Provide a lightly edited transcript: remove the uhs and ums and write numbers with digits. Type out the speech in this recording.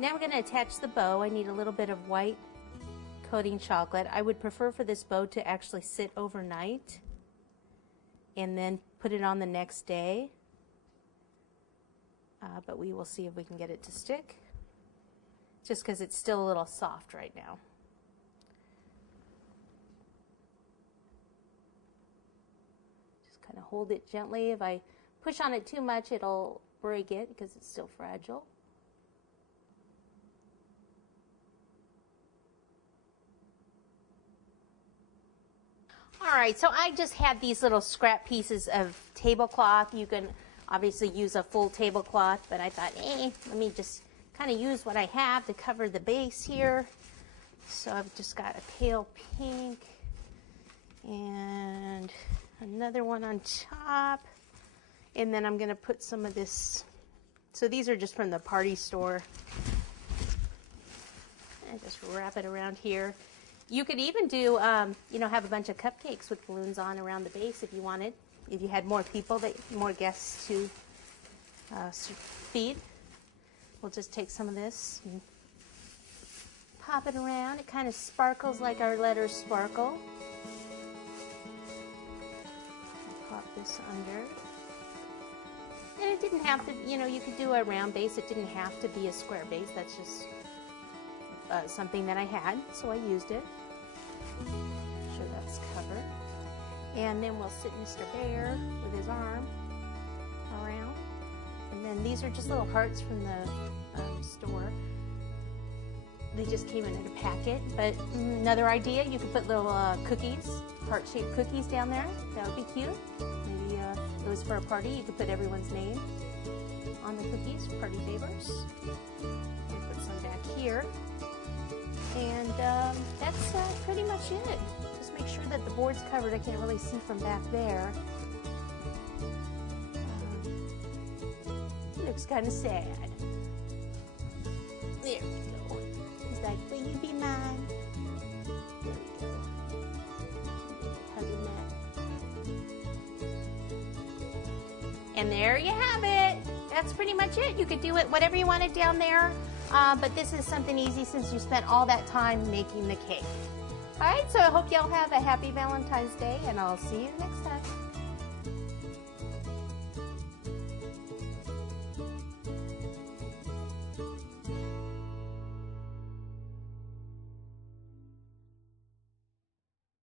Now we're going to attach the bow. I need a little bit of white coating chocolate. I would prefer for this bow to actually sit overnight and then put it on the next day. But we will see if we can get it to stick. Just because it's still a little soft right now. Just kind of hold it gently. If I push on it too much, it'll break it because it's still fragile. All right, so I just had these little scrap pieces of tablecloth. You can obviously use a full tablecloth, but I thought, let me just kind of use what I have to cover the base here. So I've just got a pale pink and another one on top. And then I'm going to put some of this. So these are just from the party store. And just wrap it around here. You could even do, have a bunch of cupcakes with balloons on around the base if you wanted. If you had more people, more guests to feed. We'll just take some of this and pop it around. It kind of sparkles like our letters sparkle. Pop this under. And it didn't have to, you could do a round base. It didn't have to be a square base. That's just something that I had, so I used it. Make sure that's covered. And then we'll sit Mr. Bear with his arm around. And then these are just little hearts from the store. They just came in a packet. But another idea, you could put little cookies, heart-shaped cookies down there. That would be cute. Maybe it was for a party. You could put everyone's name on the cookies, party favors. And put some back here. And that's pretty much it. Just make sure that the board's covered. I can't really see from back there. Looks kind of sad. There we go. He's like, will you be mine? There we go. Hugging that. And there you have it. That's pretty much it. You could do it whatever you wanted down there. But this is something easy since you spent all that time making the cake. All right, so I hope y'all have a happy Valentine's Day, and I'll see you next time.